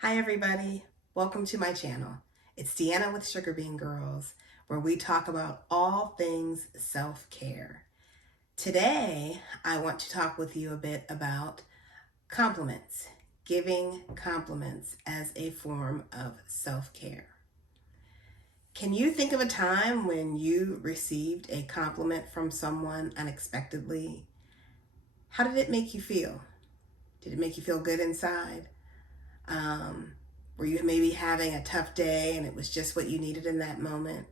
Hi everybody, welcome to my channel. It's Deanna with Sugar Bean Girls, where we talk about all things self-care. Today, I want to talk with you a bit about compliments, giving compliments as a form of self-care. Can you think of a time when you received a compliment from someone unexpectedly? How did it make you feel? Did it make you feel good inside? Um, were you maybe having a tough day and it was just what you needed in that moment?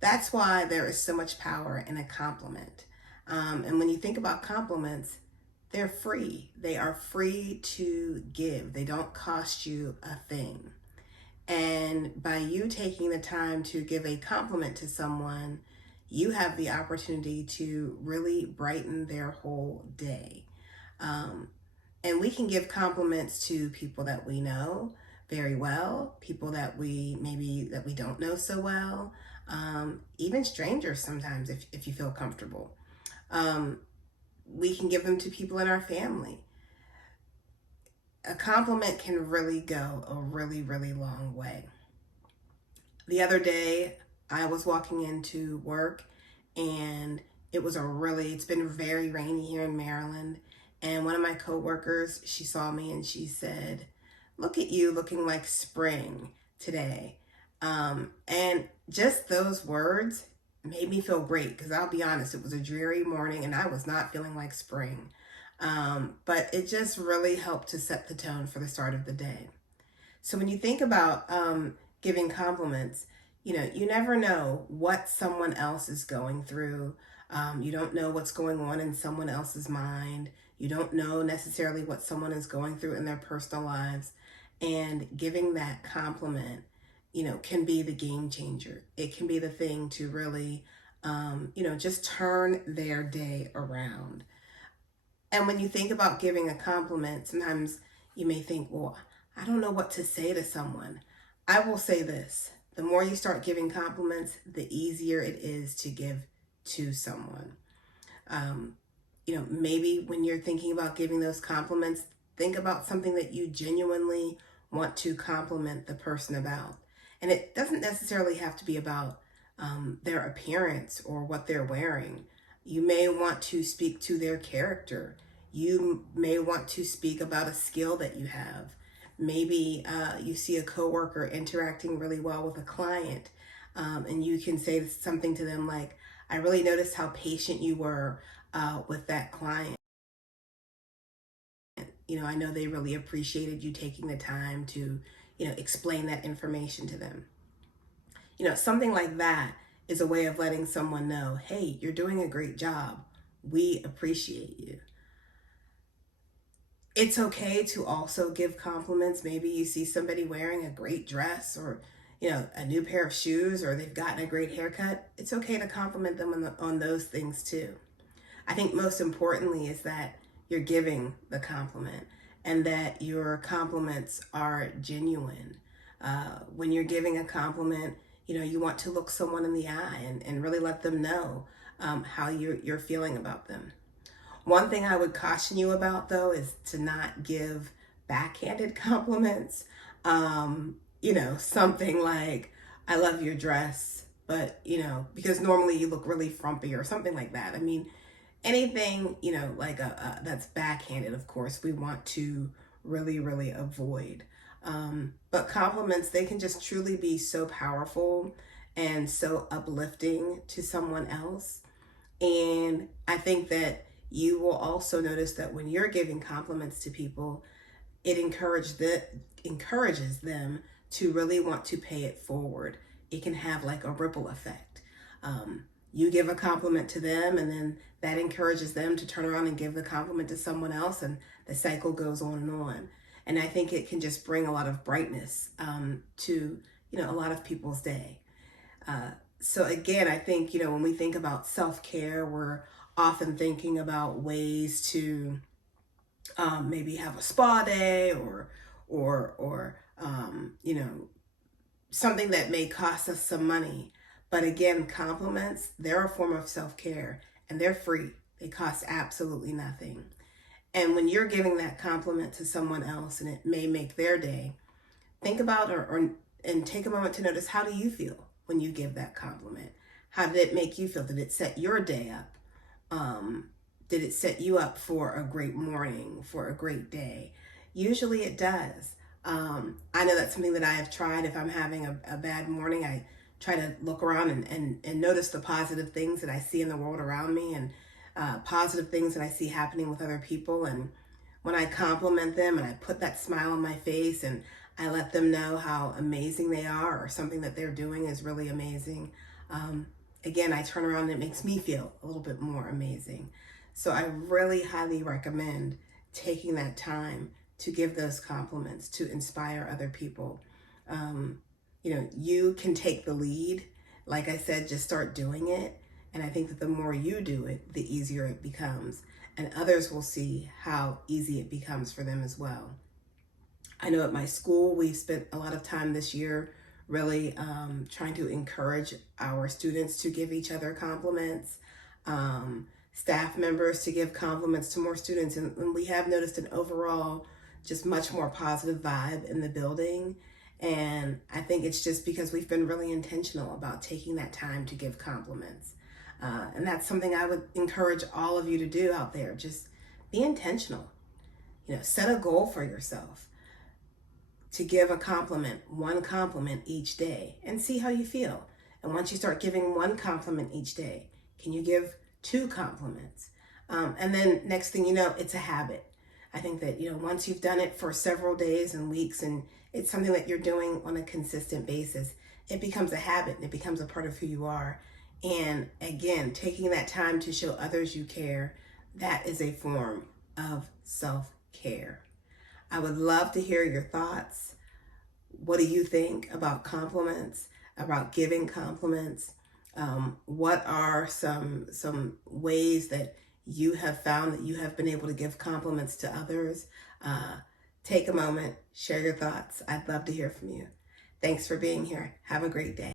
That's why there is so much power in a compliment. And when you think about compliments, they're free. They are free to give. They don't cost you a thing. And by you taking the time to give a compliment to someone, you have the opportunity to really brighten their whole day. Um, and we can give compliments to people that we know very well, people that we don't know so well, even strangers sometimes if you feel comfortable. Um, we can give them to people in our family. A compliment can really go a really, really long way. The other day, I was walking into work and it's been very rainy here in Maryland. And one of my coworkers, she saw me and she said, "Look at you looking like spring today." And just those words made me feel great because I'll be honest, it was a dreary morning and I was not feeling like spring. But it just really helped to set the tone for the start of the day. So when you think about giving compliments, you never know what someone else is going through. You don't know what's going on in someone else's mind. You don't know necessarily what someone is going through in their personal lives. And giving that compliment, can be the game changer. It can be the thing to really, just turn their day around. And when you think about giving a compliment, sometimes you may think, well, I don't know what to say to someone. I will say this: the more you start giving compliments, the easier it is to give to someone. Um, maybe when you're thinking about giving those compliments, think about something that you genuinely want to compliment the person about. And it doesn't necessarily have to be about their appearance or what they're wearing. You may want to speak to their character. You may want to speak about a skill that you have. Maybe you see a coworker interacting really well with a client, and you can say something to them like, "I really noticed how patient you were with that client. I know they really appreciated you taking the time to, explain that information to them." Something like that is a way of letting someone know, "Hey, you're doing a great job. We appreciate you." It's okay to also give compliments. Maybe you see somebody wearing a great dress or, a new pair of shoes, or they've gotten a great haircut. It's okay to compliment them on those things too. I think most importantly is that you're giving the compliment and that your compliments are genuine. When you're giving a compliment, you want to look someone in the eye and really let them know how you're feeling about them. One thing I would caution you about, though, is to not give backhanded compliments. Something like, "I love your dress," but, because normally you look really frumpy or something like that. I mean, anything, like that's backhanded, of course, we want to really, really avoid. But compliments, they can just truly be so powerful and so uplifting to someone else. And I think that you will also notice that when you're giving compliments to people, it encourages them to really want to pay it forward. It can have like a ripple effect. You give a compliment to them, and then that encourages them to turn around and give the compliment to someone else, and the cycle goes on and on. And I think it can just bring a lot of brightness to a lot of people's day. Uh, so again, I think, when we think about self-care, we're often thinking about ways to maybe have a spa day or something that may cost us some money. But again, compliments, they're a form of self-care and they're free. They cost absolutely nothing. And when you're giving that compliment to someone else and it may make their day, think about and take a moment to notice, how do you feel when you give that compliment? How did it make you feel? Did it set your day up? Did it set you up for a great morning, for a great day? Usually it does. I know that's something that I have tried. If I'm having a bad morning, I try to look around and notice the positive things that I see in the world around me, and positive things that I see happening with other people. And when I compliment them and I put that smile on my face and I let them know how amazing they are, or something that they're doing is really amazing, again, I turn around and it makes me feel a little bit more amazing. So I really highly recommend taking that time to give those compliments, to inspire other people. You can take the lead. Like I said, just start doing it. And I think that the more you do it, the easier it becomes. And others will see how easy it becomes for them as well. I know at my school, we've spent a lot of time this year really trying to encourage our students to give each other compliments, staff members to give compliments to more students. And we have noticed an overall just much more positive vibe in the building. And I think it's just because we've been really intentional about taking that time to give compliments. And that's something I would encourage all of you to do out there. Just be intentional. Set a goal for yourself to give a compliment, one compliment each day, and see how you feel. And once you start giving one compliment each day, can you give 2 compliments? And then next thing you know, it's a habit. I think that, once you've done it for several days and weeks, and it's something that you're doing on a consistent basis, it becomes a habit and it becomes a part of who you are. And again, taking that time to show others you care, that is a form of self-care. I would love to hear your thoughts. What do you think about compliments, about giving compliments? What are some ways that you have found that you have been able to give compliments to others? Take a moment, share your thoughts. I'd love to hear from you. Thanks for being here. Have a great day.